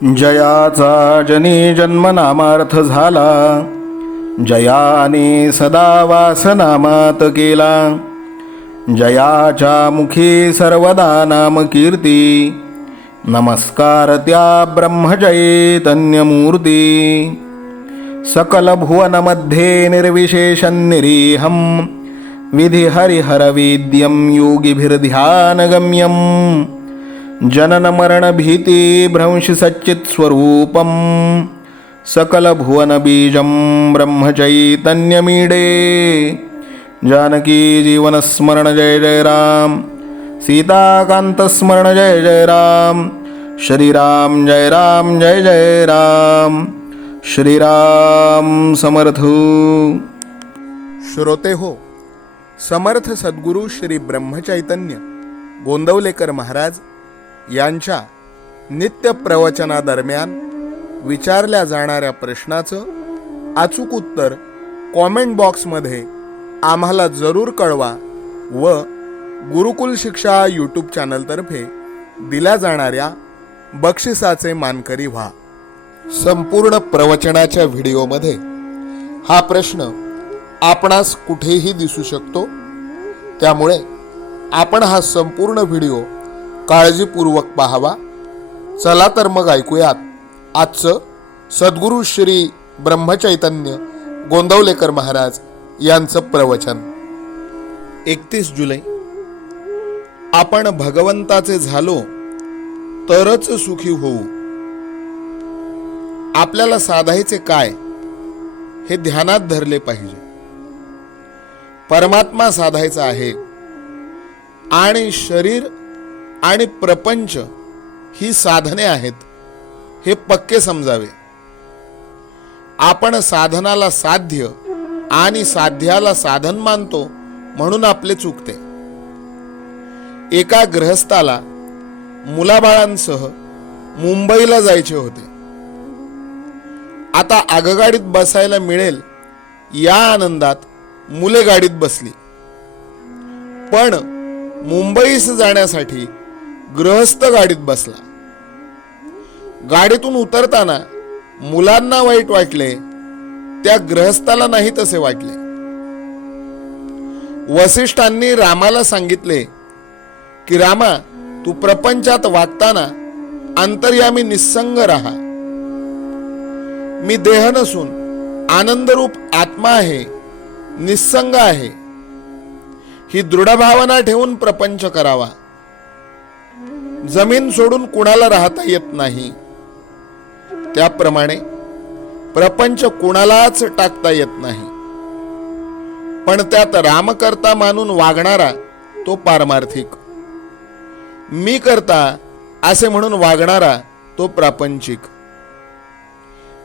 जयाचा जनी जन्मनामार्थ झाला, जयाने सदा वासनामात केला. जयाच्या मुखी सर्वदा नाम कीर्ती, नमस्कार त्या ब्रह्मचैतन्यमूर्ती. सकल भुवनमध्ये निर्विशेषं निरीहं, विधि हरिहरवेद्यं योगिभिर्ध्यानगम्यं. जनन मरण भीति भ्रंश सच्चित् स्वरूपं, सकल भुवन बीजं ब्रह्मचैतन्यमीडे. जानकी जीवन स्मरण जय जय राम, सीताकांत स्मरण जय जय राम. श्रीराम जय राम जय जय राम. श्रीराम समर्थ. श्रोते हो, समर्थ सद्गुरू श्री ब्रह्मचैतन्य गोंदवलेकर महाराज यांच्या नित्य प्रवचनादरम्यान विचारल्या जाणाऱ्या प्रश्नाचं अचूक उत्तर कॉमेंट बॉक्समध्ये आम्हाला जरूर कळवा व गुरुकुल शिक्षा यूट्यूब चॅनलतर्फे दिल्या जाणाऱ्या बक्षिसाचे मानकरी व्हा. संपूर्ण प्रवचनाच्या व्हिडिओमध्ये हा प्रश्न आपणास कुठेही दिसू शकतो, त्यामुळे आपण हा संपूर्ण व्हिडिओ काळजीपूर्वक पाहावा. चला तर मग ऐकूयात आजचं सद्गुरू श्री ब्रह्मचैतन्य गोंदवलेकर महाराज यांचं प्रवचन. 31 जुलै. आपण भगवंताचे झालो तरच सुखी होऊ. आपल्याला साधायचे काय हे ध्यानात धरले पाहिजे. परमात्मा साधायचा आहे आणि शरीर आणि प्रपंच ही साधने आहेत हे पक्के समजावे. आपण साधनाला साध्य आणि साध्याला साधन मानतो म्हणून आपले चुकते. एका गृहस्थाला मुलाबाळांसह मुंबईला जायचे होते. आता आगगाडीत बसायला मिळेल या आनंदात मुले गाडीत बसली, पण मुंबईस जाण्यासाठी गृहस्थ गाडीत बसला. गाडीतून उतरताना मुलांना वाईट वाटले, त्या गृहस्थाला नाही तसे वाटले. वसिष्ठांनी रामाला सांगितले की रामा, तू प्रपंचात वागताना अंतर्यामी निस्संग राहा. मी देह नसून आनंदरूप आत्मा आहे, निस्संग आहे, ही दृढ भावना ठेवून प्रपंच करावा. जमीन सोडून कुणाला राहता येत नाही, त्याप्रमाणे प्रपंच कुणालाच टाकता येत नाही. पण त्यात रामकर्ता मानून वागणारा तो पारमार्थिक, मी करता असे म्हणून वागणारा तो प्रापंचिक.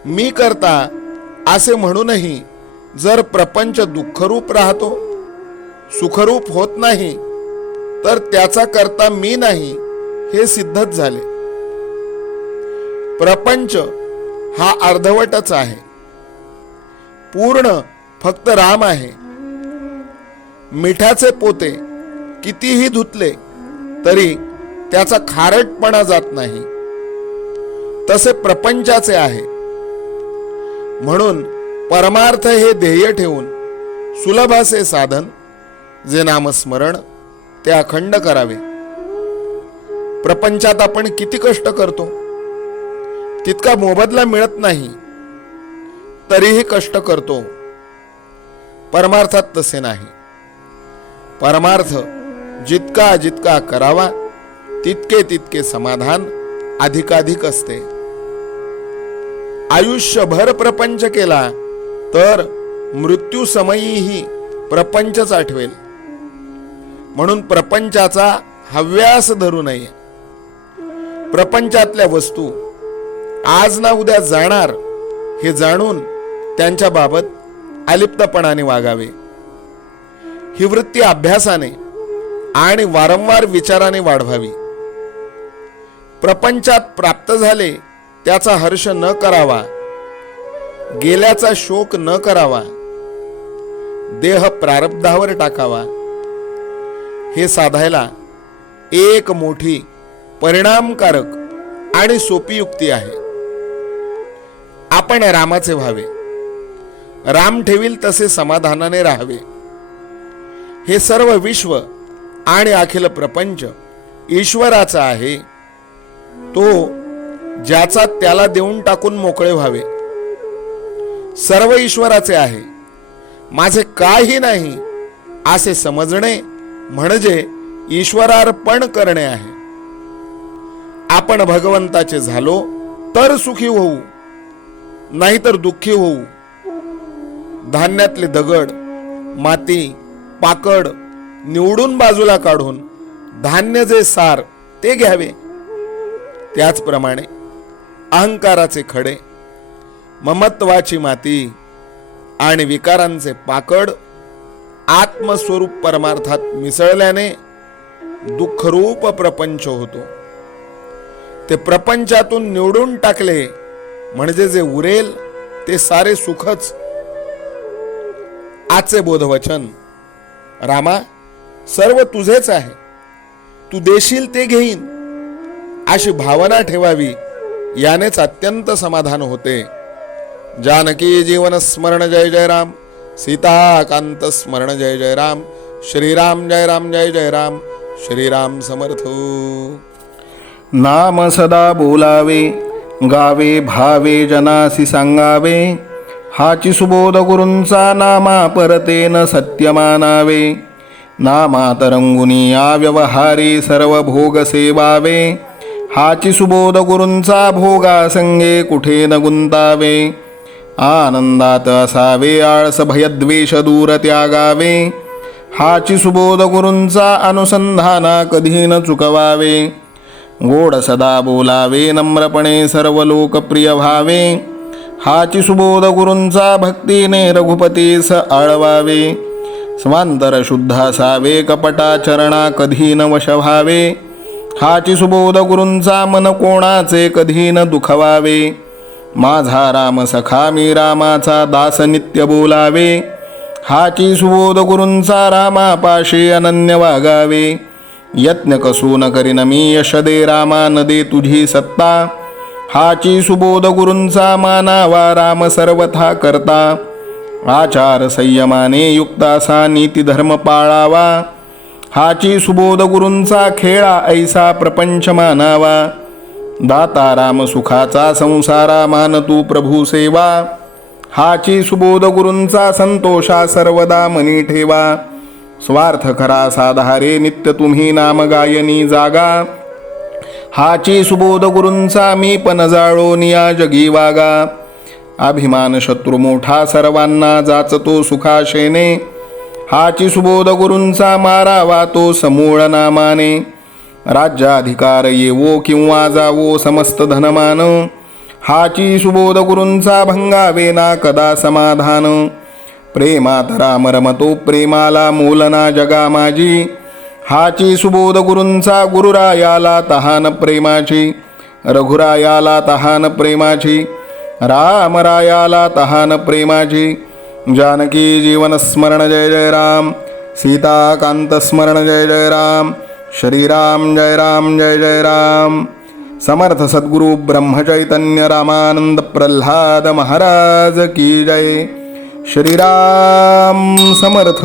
मी करता असे म्हणूनही जर प्रपंच दुःखरूप राहतो, सुखरूप होत नाही, तर त्याचा करता मी नाही हे सिद्धच झाले. प्रपंच हा अर्धवटच आहे, पूर्ण फक्त राम आहे. मिठाचे पोते कितीही धुतले तरी त्याचा खारटपणा जात नाही, तसे प्रपंचाचे आहे. म्हणून परमार्थ हे ध्येय ठेवून सुलभ असे साधन जे नामस्मरण ते अखंड करावे. प्रपंचात आपण किती कष्ट करतो, तितका मोबदला मिळत नाही, तरीही कष्ट करतो. परमार्थात तसे नाही. परमार्थ जितका जितका करावा तितके तितके समाधान अधिकाधिक असते. आयुष्यभर प्रपंच केला तर मृत्यू समयीही प्रपंचच आठवेल. म्हणून प्रपंचाचा हव्यास धरू नये. प्रपंचातल्या वस्तू आज ना उद्या जाणार हे जाणून त्यांच्या बाबत अलिप्तपणाने वागावे. ही वृत्ती अभ्यासाने आणि वारंवार विचाराने वाढवावी. प्रपंचात प्राप्त झाले त्याचा हर्ष न करावा, गेल्याचा शोक न करावा, देह प्रारब्धावर टाकावा. हे साधायला एक मोठी परिणामकारक आणि सोपी युक्ती आहे. आपण रामाचे व्हावे, राम ठेवील तसे समाधानाने राहावे. हे सर्व विश्व आणि अखिल प्रपंच ईश्वराचा आहे. तो ज्याचा त्याला देऊन टाकून मोकळे व्हावे. सर्व ईश्वराचे आहे, माझे काही नाही असे समजणे म्हणजे ईश्वरार्पण करणे आहे. आपण भगवंताचे झालो तर सुखी होऊ, नाहीतर दुःखी होऊ. धान्यातले दगड, माती, पाकड निवडून बाजूला काढून धान्य जे सार ते घ्यावे. त्याचप्रमाणे अहंकाराचे खडे, ममत्वाची माती आणि विकारांचे पाकड आत्मस्वरूप परमार्थात मिसळल्याने दुःखरूप प्रपंच होतो. ते प्रपंचातून निवडून टाकले म्हणजे जे उरेल ते सारे सुखच. आजचे बोधवचन: रामा, सर्व तुझेच आहे, तू देशील ते घेईन अशी भावना ठेवावी. यानेच अत्यंत समाधान होते. जानकी जीवन स्मरण जय जय राम. सीताकांत स्मरण जय जय राम. श्रीराम जय राम जय जय राम. श्रीराम समर्थ. नाम सदा बोलावे, गावे भावे जनासी सांगावे. हाची सुबोध गुरूंचा नामा परतेन सत्य मानावे. नामात रंगुनी या व्यवहारी सर्व भोग सेवावे. हाची सुबोध गुरूंचा भोगा संगे कुठे न गुंतावे. आनंदात असावे आळस भयद्वेष दूर त्यागावे. हाची सुबोध गुरूंचा अनुसंधाना कधी न चुकवावे. गोड सदा बोलावे, नम्रपणे सर्व लोकप्रिय व्हावे. हाची सुबोध गुरूंचा भक्तीने रघुपतीस आळवावे. स्वांतर शुद्ध असावे, कपटाचरणा कधी न वश व्हावे. हाची सुबोध गुरूंचा मन कोणाचे कधी न दुखवावे. माझा राम सखा मी रामाचा दास नित्य बोलावे. हाची सुबोध गुरूंचा रामापाशी अनन्य वागावे. यत्न कसू न करीन मी यश दे रामा न दे तुझी सत्ता. हाची सुबोध गुरूंचा मानावा राम सर्वथा करता. आचार संयमाने युक्त असा नीती धर्म पाळावा. हाची सुबोध गुरूंचा खेळा ऐसा प्रपंच मानावा. दाता राम सुखाचा संसारा मान तू प्रभू सेवा. हाची सुबोध गुरूंचा संतोषा सर्वदा मनी ठेवा. स्वार्थ खरा साधारे नित्य तुम्ही नाम गायनी जागा. हाची सुबोध गुरूंचा मी पण जाळोन या जगी वागा. अभिमान शत्रू मोठा सर्वांना जाचतो सुखाशेने. हाची सुबोध गुरूंचा मारावा तो समूळ नामाने. राज्याधिकार येवो किंवा जावो समस्त धनमान. हाची सुबोध गुरूंचा भंगावे ना कदा समाधान. प्रेमात राम रमतो प्रेमाला मोलना जगा माझी. हाची सुबोध गुरूंचा गुरुरायाला तहान प्रेमाची. रघुरायाला तहान प्रेमाची. रामरायाला तहान प्रेमाची. जानकी जीवन स्मरण जय जय राम. सीताकांत स्मरण जय जय राम. श्रीराम जय राम जय जय राम. समर्थ सद्गुरु ब्रह्मचैतन्य रामानंद प्रल्हाद महाराज की जय. श्रीराम समर्थ.